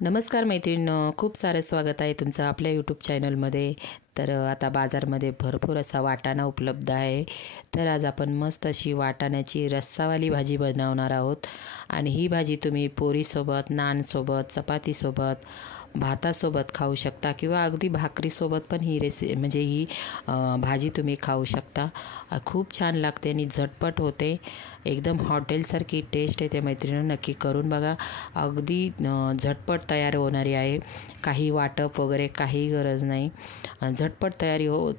नमस्कार मैत्रिणींनो, खूप सारं स्वागत आहे तुमचं आपल्या यूट्यूब चॅनलमध्ये। तर आता बाजारमध्ये भरपूर असा वाटाणा उपलब्ध आहे। तर आज आपण मस्त अशी वाटाण्याची रस्सावाली भाजी बनवणार आहोत आणि ही भाजी तुम्ही पोळीसोबत, नानसोबत, चपातीसोबत, भातासोबत खाऊ शकता किंवा अगदी भाकरीसोबत पण ही भाजी तुम्ही खाऊ शकता। खूप छान लागते आणि झटपट होते, एकदम हॉटेलसारखी टेस्ट येते। मैत्रिणींनो, नक्की करून बघा, अगदी झटपट तयार होणारी आहे। काही वाटप वगैरे काही गरज नाही, झटपट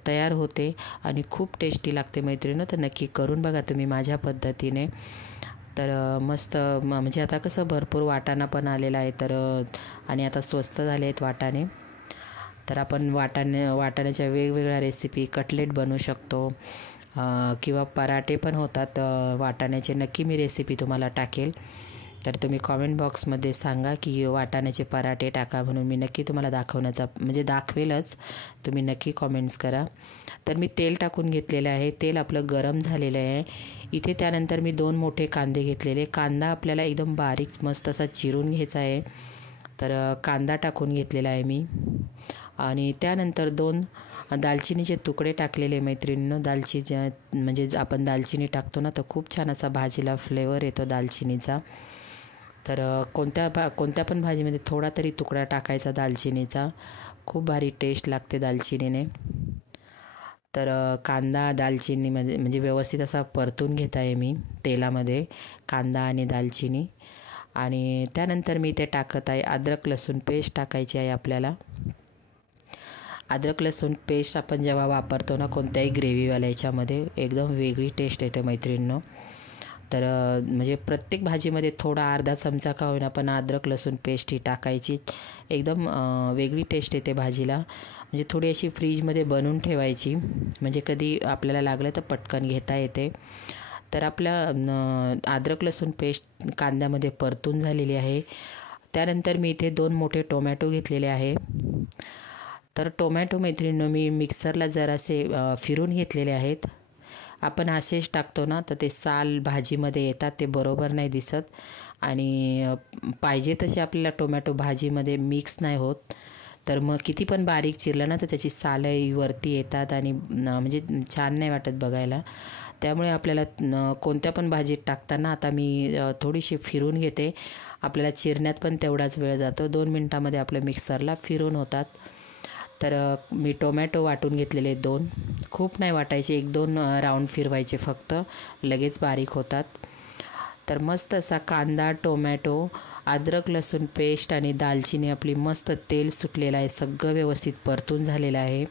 तयार होते आणि खूप टेस्टी लागते मैत्रिणींनो। तर नक्की करून बघा तुम्ही माझ्या पद्धतीने। तर मस्त म्हणजे आता कसं भरपूर वाटाणा पण आलेला आहे, तर आणि आता स्वस्त झाले आहेत वाटाणे। तर आपण वाटाण्याच्या वेगवेगळ्या रेसिपी, कटलेट बनवू शकतो किंवा पराठे पण होतात वाटाण्याचे। नक्की मी रेसिपी तुम्हाला टाकेल, तर तुम्ही कॉमेंट बॉक्समध्ये सांगा की वाटाण्याचे पराठे टाका म्हणून। मी नक्की तुम्हाला दाखवेलच, तुम्ही नक्की कॉमेंट्स करा। तर मी तेल टाकून घेतलेलं आहे, तेल आपलं गरम झालेलं आहे। इथे त्यानंतर मी 2 मोठे कांदे घेतलेले, कांदा आपल्याला एकदम बारीक मस्त असा चिरून घ्यायचा आहे। तर कांदा टाकून घेतलेला आहे मी आणि त्यानंतर 2 दालचिनीचे तुकडे टाकलेले मैत्रिणींनो। म्हणजे आपण दालचिनी टाकतो ना, तर खूप छान असा भाजीला फ्लेवर येतो दालचिनीचा। तर कोणत्या पण भाजीमध्ये थोडा तरी तुकडा टाकायचा दालचिनीचा, खूप भारी टेस्ट लागते दालचिनीने। तर कांदा दालचिनीमध्ये म्हणजे व्यवस्थित असा परतून घेत आहे मी तेलामध्ये, कांदा आणि दालचिनी। आणि त्यानंतर मी ते टाकत आहे अद्रक लसूण पेस्ट टाकायची आहे आपल्याला। अद्रक लसूण पेस्ट आपण जेव्हा वापरतो ना कोणत्याही ग्रेव्हीवाल्या याच्यामध्ये, एकदम वेगळी टेस्ट येते मैत्रिणींनो। तर म्हणजे प्रत्येक भाजीमध्ये थोडा अर्धा चमचा का होईना पण अद्रक लसूण पेस्ट ही टाकायची, एकदम वेगळी टेस्ट येते भाजीला। म्हणजे थोडी अशी फ्रीजमध्ये बनवून ठेवायची, म्हणजे कधी आपल्याला लागलं तर पटकन घेता येते। तर आपल्या अद्रक लसूण पेस्ट कांद्यामध्ये परतून झालेली आहे। त्यानंतर मी इथे 2 मोठे टोमॅटो घेतलेले आहे। तर टोमॅटो मैत्रिणींनो मी मिक्सरला जरासे फिरून घेतलेले आहेत। आपण असेच टाकतो ना, तर ते साल भाजीमध्ये येतात, ते बरोबर नाही दिसत आणि पाहिजे तसे आपल्याला टोमॅटो भाजीमध्ये मिक्स नाही होत। तर मग किती पण बारीक चिरलं ना, तर त्याची सालही वरती येतात आणि म्हणजे छान नाही वाटत बघायला। त्यामुळे आपल्याला कोणत्या पण भाजीत टाकताना आता मी थोडीशी फिरून घेते, आपल्याला चिरण्यात पण तेवढाच वेळ जातो, 2 मिनटामध्ये आपल्या मिक्सरला फिरून होतात। तर मी टोमॅटो वाटून घेतलेले 2, खूप नाही वाटायचे, 1-2 राऊंड फिरवायचे फक्त, लगेच बारीक होतात। तर मस्त असा कांदा, टोमॅटो, अद्रक लसूण पेस्ट आणि दालचिनी आपली मस्त तेल सुटलेलं आहे, सगळं व्यवस्थित परतून झालेलं आहे।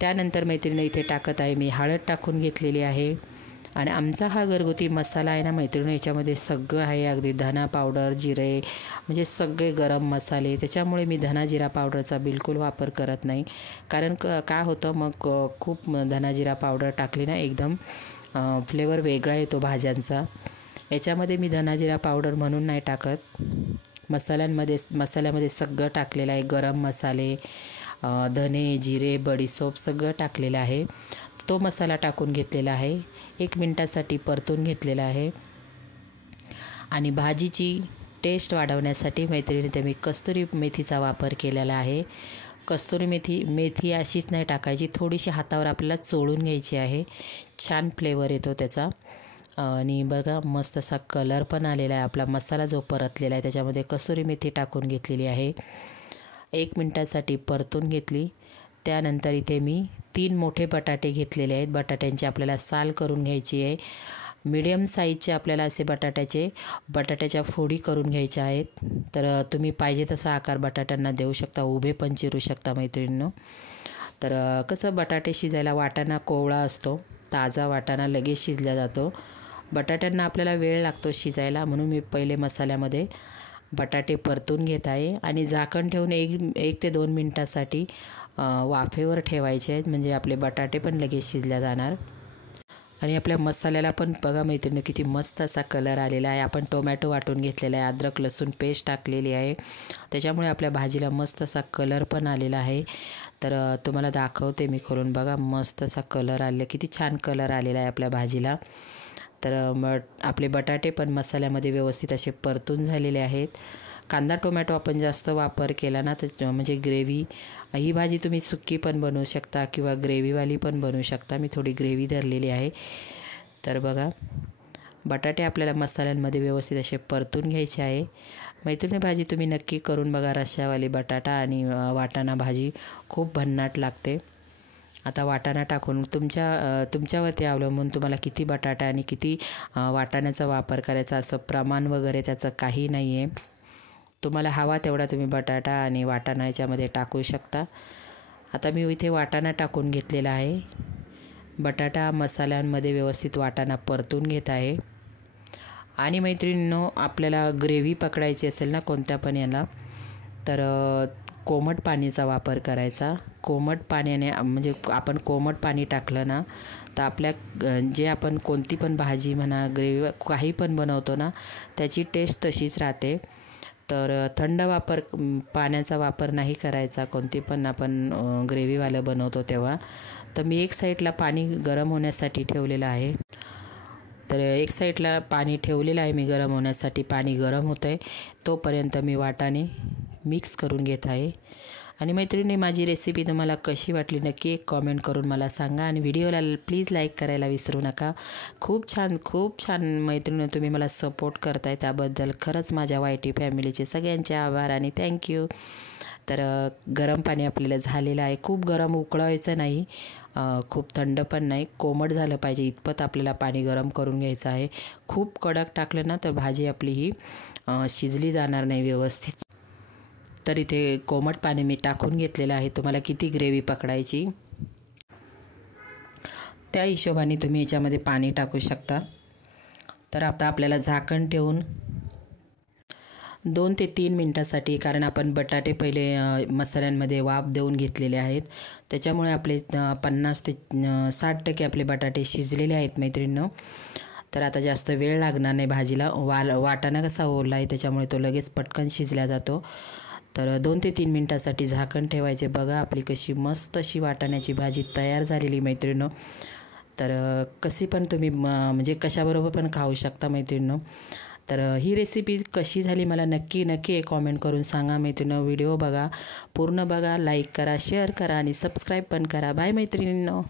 त्यानंतर मैत्रिणी इथे टाकत आहे मी हळद टाकून घेतलेली आहे। आणि आमचा हा घरगुती मसाला आहे ना मैत्रिणी, याच्यामध्ये सगळं आहे, अगदी धना पावडर, जिरे, म्हणजे सगळे गरम मसाले। त्याच्यामुळे मी धना जिरा पावडरचा बिलकुल वापर करत नाही, कारण काय होतं मग खूप धना जिरा पावडर टाकली ना एकदम फ्लेवर वेगळा येतो भाज्यांचा। याच्यामध्ये मी धना जिरा पावडर म्हणून नाही टाकत, मसाल्यामध्ये सगळं टाकलेलं आहे, गरम मसाले, धने, जिरे, बडीशोप सगळं टाकलेलं आहे। तो मसाला टाकून घेतलेला आहे, 1 मिनिटासाठी परतून घेतलेला आहे। आणि भाजीची टेस्ट वाढवण्यासाठी मैत्रिणी मी कस्तुरी मेथीचा वापर केलेला आहे। कस्तुरी मेथी अशीच नाही टाकायची, थोडीशी हातावर आपल्याला चोळून घ्यायची आहे, छान फ्लेवर येतो त्याचा। आणि बघा मस्त असा कलर पण आलेला आहे, आपला मसाला जो परतलेला आहे त्याच्यामध्ये कस्तुरी मेथी टाकून घेतलेली आहे, 1 मिनिटासाठी परतून घेतली। त्यानंतर इथे मी 3 मोठे बटाटे घेतलेले आहेत, बटाट्यांची आपल्याला साल करून घ्यायची आहे। मीडियम साईजचे आपल्याला असे बटाट्याच्या फोडी करून घ्यायच्या आहेत। तर तुम्ही पाहिजे तसा आकार बटाट्यांना देऊ शकता, उभे पण चिरू शकता मैत्रिणींनो। तर कसं बटाटे शिजायला वाटाणा कोवळा असतो, ताजा वाटाणा लगेच शिजला जातो, बटाट्यांना आपल्याला वेळ लागतो शिजायला, म्हणून मी पहिले मसाल्यामध्ये बटाटे परतून घेत आहे आणि झाकण ठेवून 1 ते 2 मिनिटासाठी वाफेवर ठेवायचे आहेत, म्हणजे आपले बटाटे पण लगेच शिजल्या जाणार। आणि आपल्या मसाल्याला पण बघा मैत्रिणी किती मस्त असा कलर आलेला आहे, आपण टोमॅटो वाटून घेतलेला आहे, अद्रक लसूण पेस्ट टाकलेली आहे, त्याच्यामुळे आपल्या भाजीला मस्त असा कलर पण आलेला आहे। तर तुम्हाला दाखवते मी करून, बघा मस्त असा कलर आलेला, किती छान कलर आलेला आहे आपल्या भाजीला। तर मग आपले बटाटे पण मसाल्यामध्ये व्यवस्थित असे परतून झालेले आहेत, कांदा टोमॅटो आपण जास्त वापर केला ना तर म्हणजे ग्रेव्ही, ही भाजी तुम्ही सुक्की पण बनवू शकता किंवा ग्रेव्हीवाली पण बनवू शकता. मी थोडी ग्रेव्ही धरलेली आहे. तर बघा, बटाटे आपल्याला मसाल्यांमध्ये व्यवस्थित असे परतून घ्यायचे आहे. मैत्रिणी, भाजी तुम्ही नक्की करून बघा. रश्शावाली बटाटा आणि वाटाणा भाजी खूप भन्नाट लागते. आता वाटाणा टाकून तुमच्यावरती अवलंबून तुम्हाला किती बटाटा आणि किती वाटाण्याचा वापर करायचा, असं प्रमाण वगैरे त्याचं काही नाही आहे. तुम्हाला हवा तेवढा तुम्ही बटाटा आणि वाटाणा याच्यामध्ये टाकू शकता. आता मी इथे वाटाणा टाकून घेतलेला आहे. बटाटा मसाल्यांमध्ये व्यवस्थित वाटाणा परतून घेत आहे. आणि मैत्रिणींनो, आपल्याला ग्रेव्ही पकडायची असेल ना कोणत्या पण याला, तर कोमट पाणीचा वापर करायचा. कोमट पाण्याने म्हणजे आपण कोमट पाणी टाकलं ना तर आपल्या जे आपण कोणती पण भाजी म्हणा, ग्रेव्ही काही पण बनवतो ना, त्याची टेस्ट तशीच राहते. तर थंड पाण्याचा वापर नाही करायचा कोणती पण आपण ग्रेव्हीवालं बनवतो तेव्हा. तर मी एक साईडला पाणी गरम होण्यासाठी ठेवलेलं आहे. तर एक साईडला पाणी ठेवलेलं आहे मी गरम होण्यासाठी. पाणी गरम होतं आहे तोपर्यंत मी वाटाणे मिक्स करून घेत आहे. आणि मैत्रिणी, माझी रेसिपी तुम्हाला कशी वाटली नक्की एक कॉमेंट करून मला सांगा. आणि व्हिडिओला प्लीज लाईक करायला विसरू नका. खूप छान मैत्रिणी तुम्ही मला सपोर्ट करताय, त्याबद्दल खरंच माझ्या YT फॅमिलीचे सगळ्यांचे आभार आणि थँक्यू. तर गरम पाणी आपल्याला झालेलं आहे. खूप गरम उकळवायचं नाही, खूप थंड पण नाही, कोमट झालं पाहिजे इतपत आपल्याला पाणी गरम करून घ्यायचं आहे. खूप कडक टाकलं ना तर भाजी आपली ही शिजली जाणार नाही व्यवस्थित. तर इथे कोमट पाणी मी टाकून घेतलेलं आहे. तुम्हाला किती ग्रेव्ही पकडायची त्या हिशोबाने तुम्ही याच्यामध्ये पाणी टाकू शकता. तर आता आपल्याला झाकण ठेवून 2 ते 3 मिनटासाठी, कारण आपण बटाटे पहिले मसाल्यांमध्ये वाफ देऊन घेतलेले आहेत, त्याच्यामुळे आपले 50 ते 60% आपले बटाटे शिजलेले आहेत मैत्रिणींनो. तर आता जास्त वेळ लागणार नाही भाजीला. वाटाणा कसा ओला आहे त्याच्यामुळे तो लगेच पटकन शिजला जातो. तर 2 ते 3 मिनटासाठी झाकण ठेवायचे. बघा, आपली कशी मस्त अशी वाटाण्याची भाजी तयार झालेली मैत्रिणींनो. तर कशी पण तुम्ही म्हणजे कशाबरोबर पण खाऊ शकता मैत्रिणींनो. तर ही रेसिपी कशी झाली मला नक्की एक कॉमेंट करून सांगा मैत्रिणींनो. व्हिडिओ बघा, पूर्ण बघा, लाईक करा, शेअर करा आणि सबस्क्राईब पण करा. बाय मैत्रिणींनो.